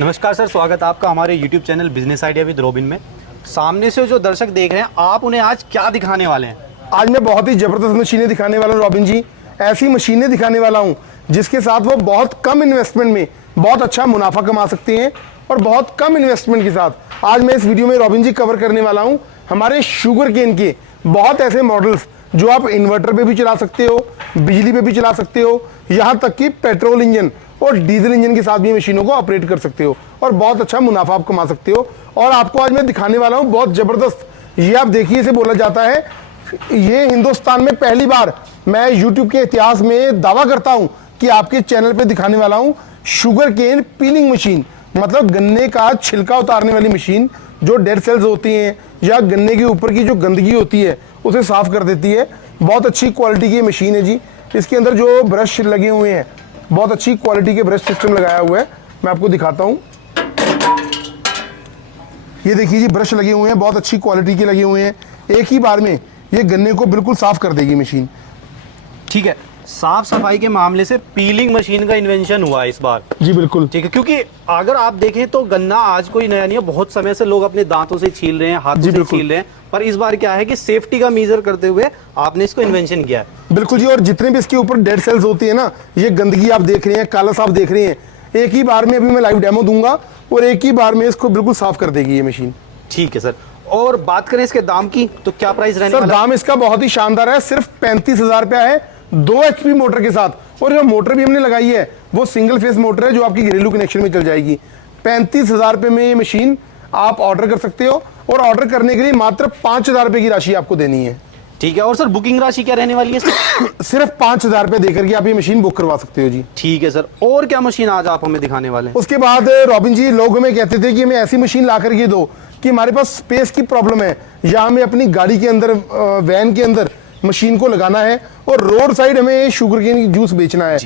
नमस्कार सर, स्वागत है आपका हमारे YouTube channel business idea with robin में। सामने से जो दर्शक देख रहे हैं, आप उन्हें आज क्या दिखाने वाले हैं? आज मैं बहुत ही जबरदस्त मशीनें दिखाने वाला हूँ रॉबिन जी। ऐसी मशीनें दिखाने वाला हूँ जिसके साथ वो बहुत कम इन्वेस्टमेंट में बहुत अच्छा मुनाफा कमा सकते हैं और बहुत कम इन्वेस्टमेंट के साथ आज मैं इस वीडियो में रॉबिन जी कवर करने वाला हूँ हमारे शुगर केन के बहुत ऐसे मॉडल्स जो आप इन्वर्टर पे भी चला सकते हो, बिजली पे भी चला सकते हो, यहाँ तक कि पेट्रोल इंजन और डीजल इंजन के साथ भी मशीनों को ऑपरेट कर सकते हो और बहुत अच्छा मुनाफा आप कमा सकते हो। और आपको आज मैं दिखाने वाला हूँ बहुत जबरदस्त, ये आप देखिए, इसे बोला जाता है, ये हिंदुस्तान में पहली बार मैं YouTube के इतिहास में दावा करता हूं कि आपके चैनल पे दिखाने वाला हूं शुगर केन पीलिंग मशीन, मतलब गन्ने का छिलका उतारने वाली मशीन जो डेड सेल्स होती हैं या गन्ने के ऊपर की जो गंदगी होती है उसे साफ कर देती है। बहुत अच्छी क्वालिटी की मशीन है जी। इसके अंदर जो ब्रश लगे हुए हैं, बहुत अच्छी क्वालिटी के ब्रश सिस्टम लगाया हुआ है। मैं आपको दिखाता हूँ, ये देखिए जी, ब्रश लगे हुए हैं, बहुत अच्छी क्वालिटी के लगे हुए हैं। एक ही बार में ये गन्ने को बिल्कुल साफ कर देगी मशीन। ठीक है, साफ सफाई के मामले से पीलिंग मशीन का इन्वेंशन हुआ है इस बार। जी बिल्कुल, ठीक है, क्योंकि अगर आप देखें तो गन्ना आज कोई नया नहीं है, बहुत समय से लोग अपने दांतों से छील रहे हैं, हाथों से छील रहे हैं, पर इस बार क्या है कि सेफ्टी का मेजर करते हुए आपने इसको इन्वेंशन किया है। बिल्कुल जी। और जितने भी इसके ऊपर डेड सेल्स होती है ना, ये गंदगी आप देख रहे हैं, काला आप देख रहे हैं, एक ही बार में अभी मैं लाइव डेमो दूंगा और एक ही बार में इसको बिल्कुल साफ कर देगी ये मशीन। ठीक है सर, और बात करें इसके दाम की तो क्या प्राइस रहने वाला है? दाम इसका बहुत ही शानदार है, सिर्फ 35,000 रुपया है 2 HP मोटर के साथ। और जो मोटर भी हमने लगाई है वो सिंगल फेस मोटर है जो आपकी घरेलू कनेक्शन में चल जाएगी। 35,000 रुपये में ये मशीन आप ऑर्डर कर सकते हो और ऑर्डर करने के लिए मात्र 5,000 रुपये की राशि आपको देनी है। ठीक है, और सर बुकिंग राशि क्या रहने वाली है? सिर्फ 5,000 रुपये देकर के आप ये मशीन बुक करवा सकते हो जी। ठीक है सर, और क्या मशीन आज आप हमें दिखाने वाले हैं? उसके बाद रॉबिन जी, लोग हमें कहते थे कि हमें ऐसी मशीन ला करके दो कि हमारे पास स्पेस की प्रॉब्लम है या हमें अपनी गाड़ी के अंदर, वैन के अंदर मशीन को लगाना है और रोड साइड हमें शुगर केन जूस बेचना है,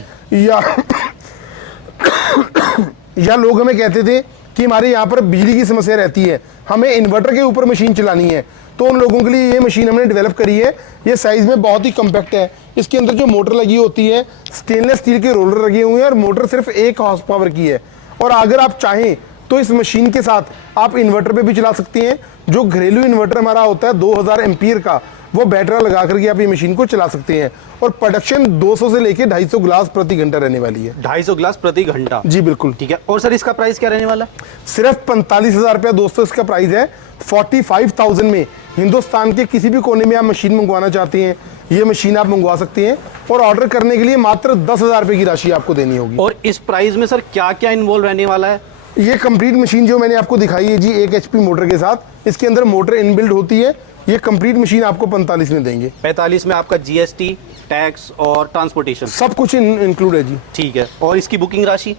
या लोग हमें कहते थे कि हमारे यहाँ पर बिजली की समस्या रहती है, हमें इन्वर्टर के ऊपर मशीन चलानी है। तो उन लोगों के लिए ये मशीन हमने डेवलप करी है। ये साइज में बहुत ही कम्पैक्ट है। इसके अंदर जो मोटर लगी होती है, स्टेनलेस स्टील के रोलर लगे हुए हैं और मोटर सिर्फ 1 हॉर्स पावर की है। और अगर आप चाहें तो इस मशीन के साथ आप इन्वर्टर पे भी चला सकते हैं। जो घरेलू इन्वर्टर हमारा होता है 2000 एम्पीयर का, वो बैटरी लगा करके आप ये मशीन को चला सकते हैं। और प्रोडक्शन 200 से लेके 250 ग्लास प्रति घंटा रहने वाली है। 250 ग्लास प्रति घंटा? जी बिल्कुल। ठीक है, और सर इसका प्राइस क्या रहने वाला है? सिर्फ 45,000 रुपया दोस्तों इसका प्राइस है। 45,000 में हिंदुस्तान के किसी भी कोने में आप मशीन मंगवाना चाहते हैं, ये मशीन आप मंगवा सकते हैं। और ऑर्डर करने के लिए मात्र 10,000 रुपये की राशि आपको देनी होगी। और इस प्राइस में सर क्या क्या इन्वॉल्व रहने वाला है? ये कंप्लीट मशीन जो मैंने आपको दिखाई है जी, 1 HP मोटर के साथ, इसके अंदर मोटर इनबिल्ट होती है। ये कंप्लीट मशीन आपको 45 में देंगे। 45 में आपका GST, टैक्स और ट्रांसपोर्टेशन सब कुछ इंक्लूड है जी। ठीक है, और इसकी बुकिंग राशि?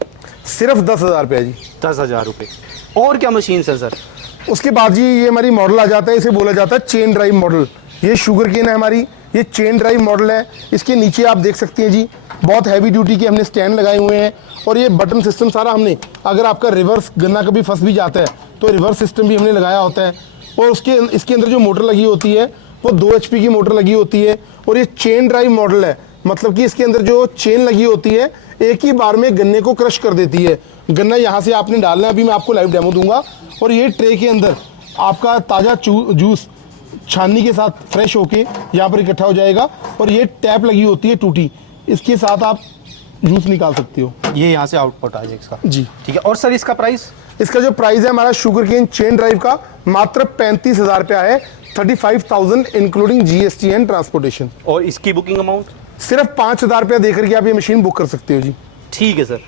सिर्फ 10,000 रुपया जी। 10,000 रुपये। और क्या मशीन सर? उसके बाद जी ये हमारी मॉडल आ जाता है, इसे बोला जाता है चेन ड्राइव मॉडल। ये शुगर केन है हमारी, ये चेन ड्राइव मॉडल है। इसके नीचे आप देख सकते हैं जी, बहुत हैवी ड्यूटी के हमने स्टैंड लगाए हुए हैं और ये बटन सिस्टम सारा हमने, अगर आपका रिवर्स गन्ना कभी फंस भी जाता है तो रिवर्स सिस्टम भी हमने लगाया होता है। और इसके अंदर जो मोटर लगी होती है वो 2 HP की मोटर लगी होती है। और ये चेन ड्राइव मॉडल है, मतलब कि इसके अंदर जो चेन लगी होती है एक ही बार में गन्ने को क्रश कर देती है। गन्ना यहाँ से आपने डालना है, अभी मैं आपको लाइव डेमो दूंगा। और ये ट्रे के अंदर आपका ताज़ा जूस छाननी के साथ फ्रेश होके यहाँ पर इकट्ठा हो जाएगा। और ये टैप लगी होती है टूटी, इसके साथ आप जूस निकाल सकते हो। ये यहाँ से आउटपुट आ जाएगा इसका जी। ठीक है, और सर इसका प्राइस? इसका जो प्राइस है हमारा शुगर केन चेन ड्राइव का मात्र 35,000 रुपया है। 35,000 इंक्लूडिंग GST एंड ट्रांसपोर्टेशन। और इसकी बुकिंग अमाउंट? सिर्फ 5,000 रुपया देकर के आप ये मशीन बुक कर सकते हो जी। ठीक है सर,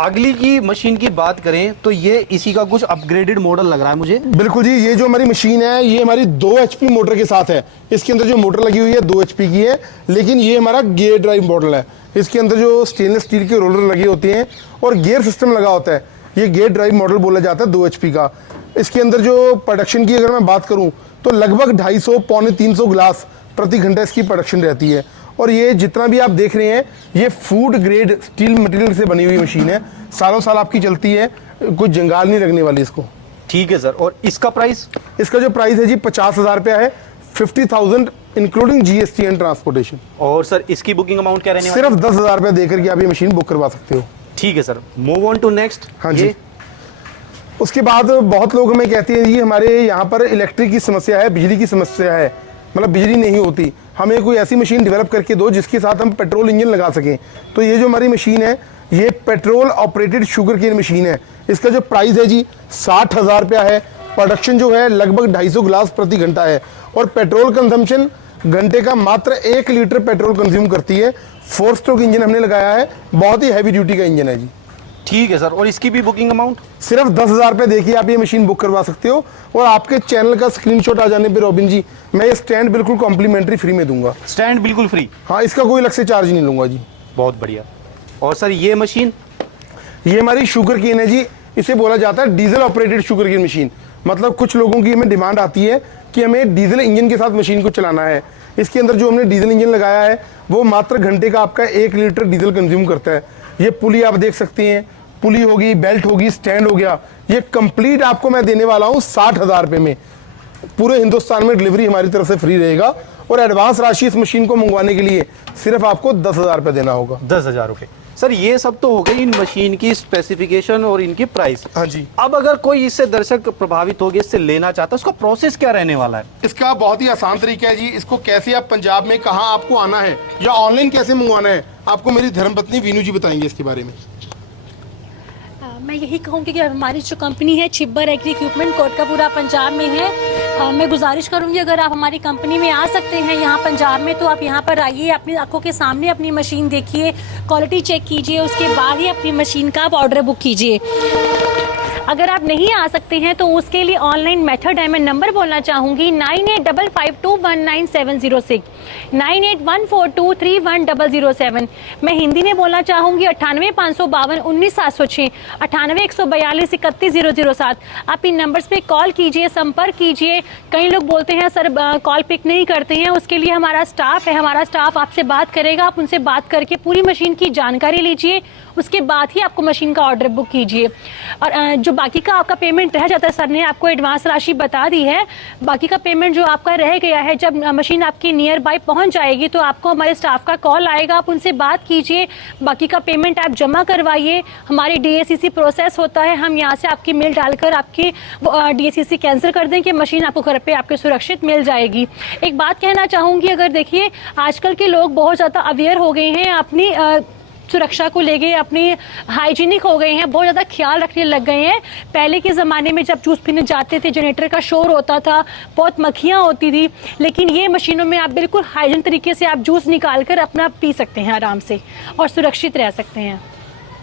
अगली की मशीन की बात करें तो ये इसी का कुछ अपग्रेडेड मॉडल लग रहा है मुझे। बिल्कुल जी, ये जो हमारी मशीन है ये हमारी 2 HP मोटर के साथ है। इसके अंदर जो मोटर लगी हुई है 2 HP की है, लेकिन ये हमारा गियर ड्राइव मॉडल है। इसके अंदर जो स्टेनलेस स्टील के रोलर लगे होते हैं और गियर सिस्टम लगा होता है, ये गियर ड्राइव मॉडल बोला जाता है 2 HP का। इसके अंदर जो प्रोडक्शन की अगर मैं बात करूं तो लगभग 250 पौने 300 ग्लास प्रति घंटा इसकी प्रोडक्शन रहती है। और ये जितना भी आप देख रहे हैं ये फूड ग्रेड स्टील मटेरियल से बनी हुई मशीन है, सालों साल आपकी चलती है, कोई जंगाल नहीं लगने वाली इसको। ठीक है सर, और इसका प्राइस? इसका जो प्राइस है जी 50,000 रुपया है। 50,000 इंक्लूडिंग GST एंड ट्रांसपोर्टेशन। और सर इसकी बुकिंग अमाउंट क्या रहने वाली? सिर्फ 10,000 रुपया देकर के आप ये मशीन बुक करवा सकते हो। ठीक है sir, move on to next. हाँ जी, उसके बाद बहुत लोग हमें कहते हैं जी हमारे यहाँ पर इलेक्ट्रिक की समस्या है, बिजली की समस्या है, मतलब बिजली नहीं होती, हमें कोई ऐसी मशीन डेवलप करके दो जिसके साथ हम पेट्रोल इंजन लगा सकें। तो ये जो हमारी मशीन है ये petrol operated sugarcane machine है। इसका जो प्राइस है जी 60,000 रुपया है। प्रोडक्शन जो है लगभग 250 ग्लास प्रति घंटा है और पेट्रोल कंजम्पशन घंटे का मात्र 1 लीटर पेट्रोल कंज्यूम करती है। 4 स्ट्रोक इंजन हमने लगाया है, बहुत ही हैवी ड्यूटी का इंजन है जी। ठीक है सर, और इसकी भी बुकिंग अमाउंट? सिर्फ 10,000 रुपये देखिए आप ये मशीन बुक करवा सकते हो और आपके चैनल का स्क्रीनशॉट आ जाने पे रॉबिन जी मैं ये स्टैंड बिल्कुल कॉम्प्लीमेंट्री फ्री में दूंगा। स्टैंड बिल्कुल फ्री? हाँ, इसका कोई अलग से चार्ज नहीं लूंगा जी। बहुत बढ़िया। और सर ये मशीन? ये हमारी शुगर केन है जी, इसे बोला जाता है diesel operated sugarcane machine. मतलब कुछ लोगों की हमें डिमांड आती है कि हमें डीजल इंजन के साथ मशीन को चलाना है। इसके अंदर जो हमने डीजल इंजन लगाया है वो मात्र घंटे का आपका 1 लीटर डीजल कंज्यूम करता है। ये पुली आप देख सकते हैं, पुली होगी, बेल्ट होगी, स्टैंड हो गया, ये कंप्लीट आपको मैं देने वाला हूँ 60,000 रुपये में। पूरे हिंदुस्तान में डिलीवरी हमारी तरफ से फ्री रहेगा और एडवांस राशि इस मशीन को मंगवाने के लिए सिर्फ आपको 10,000 रुपये देना होगा। 10,000 रुपये। सर ये सब तो हो गई इन मशीन की स्पेसिफिकेशन और इनकी प्राइस। हाँ जी। अब अगर कोई इससे दर्शक प्रभावित हो गया, इससे लेना चाहता है, उसका प्रोसेस क्या रहने वाला है? इसका बहुत ही आसान तरीका है जी। इसको कैसे आप पंजाब में कहाँ आपको आना है या ऑनलाइन कैसे मंगवाना है आपको मेरी धर्मपत्नी वीनू जी बताएंगे इसके बारे में। मैं यही कहूँगी कि हमारी जो कंपनी है छिब्बर एग्री इक्विपमेंट, कोटकपूरा पंजाब में है। मैं गुजारिश करूँगी अगर आप हमारी कंपनी में आ सकते हैं यहाँ पंजाब में तो आप यहाँ पर आइए, अपनी आंखों के सामने अपनी मशीन देखिए, क्वालिटी चेक कीजिए, उसके बाद ही अपनी मशीन का आप ऑर्डर बुक कीजिए। अगर आप नहीं आ सकते हैं तो उसके लिए ऑनलाइन मेथड है। मैं नंबर बोलना चाहूँगी 9855219706, 9814231007। मैं हिंदी में बोलना चाहूँगी 9855519706, 9814213007। आप इन नंबर्स पे कॉल कीजिए, संपर्क कीजिए। कई लोग बोलते हैं सर कॉल पिक नहीं करते हैं, उसके लिए हमारा स्टाफ है, हमारा स्टाफ आपसे बात करेगा। आप उनसे बात करके पूरी मशीन की जानकारी लीजिए, उसके बाद ही आपको मशीन का ऑर्डर बुक कीजिए। और जो बाकी का आपका पेमेंट रह जाता है, सर ने आपको एडवांस राशि बता दी है, बाकी का पेमेंट जो आपका रह गया है जब मशीन आपकी नियर बाय पहुंच जाएगी तो आपको हमारे स्टाफ का कॉल आएगा, आप उनसे बात कीजिए, बाकी का पेमेंट आप जमा करवाइए। हमारी DACC प्रोसेस होता है, हम यहाँ से आपकी मेल डालकर आपकी DACC कैंसिल कर दें कि मशीन आपको घर पे आपके सुरक्षित मिल जाएगी। एक बात कहना चाहूँगी, अगर देखिए आजकल के लोग बहुत ज़्यादा अवेयर हो गए हैं, अपनी सुरक्षा को ले गए, अपनी हाइजीनिक हो गए हैं, बहुत ज़्यादा ख्याल रखने लग गए हैं। पहले के ज़माने में जब जूस पीने जाते थे जनरेटर का शोर होता था, बहुत मक्खियाँ होती थी, लेकिन ये मशीनों में आप बिल्कुल हाइजीन तरीके से आप जूस निकाल कर अपना पी सकते हैं आराम से और सुरक्षित रह सकते हैं।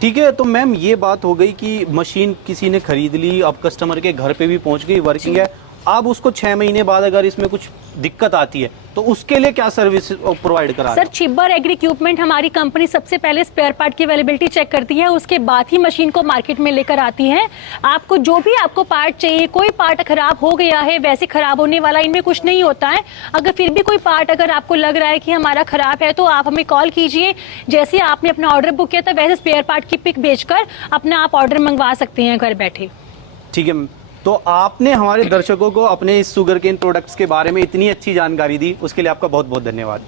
ठीक है, तो मैम ये बात हो गई कि मशीन किसी ने खरीद ली, अब कस्टमर के घर पे भी पहुंच गई, वर्किंग है। अब उसको 6 महीने बाद अगर इसमें कुछ दिक्कत आती है तो उसके लिए क्या सर्विस प्रोवाइड करा रहे हैं? सर छिब्बर एग्री इक्विपमेंट हमारी कंपनी सबसे पहले स्पेयर पार्ट की अवेलेबिलिटी चेक करती है, उसके बाद ही मशीन को मार्केट में लेकर आती है। आपको जो भी आपको पार्ट चाहिए, कोई पार्ट खराब हो गया है वैसे खराब होने वाला इनमें कुछ नहीं होता है। अगर फिर भी कोई पार्ट अगर आपको लग रहा है कि हमारा खराब है तो आप हमें कॉल कीजिए, जैसे आपने अपना ऑर्डर बुक किया था वैसे स्पेयर पार्ट की पिक भेजकर अपना आप ऑर्डर मंगवा सकते हैं घर बैठे। ठीक है, तो आपने हमारे दर्शकों को अपने इस शुगर केन प्रोडक्ट्स के बारे में इतनी अच्छी जानकारी दी, उसके लिए आपका बहुत बहुत धन्यवाद।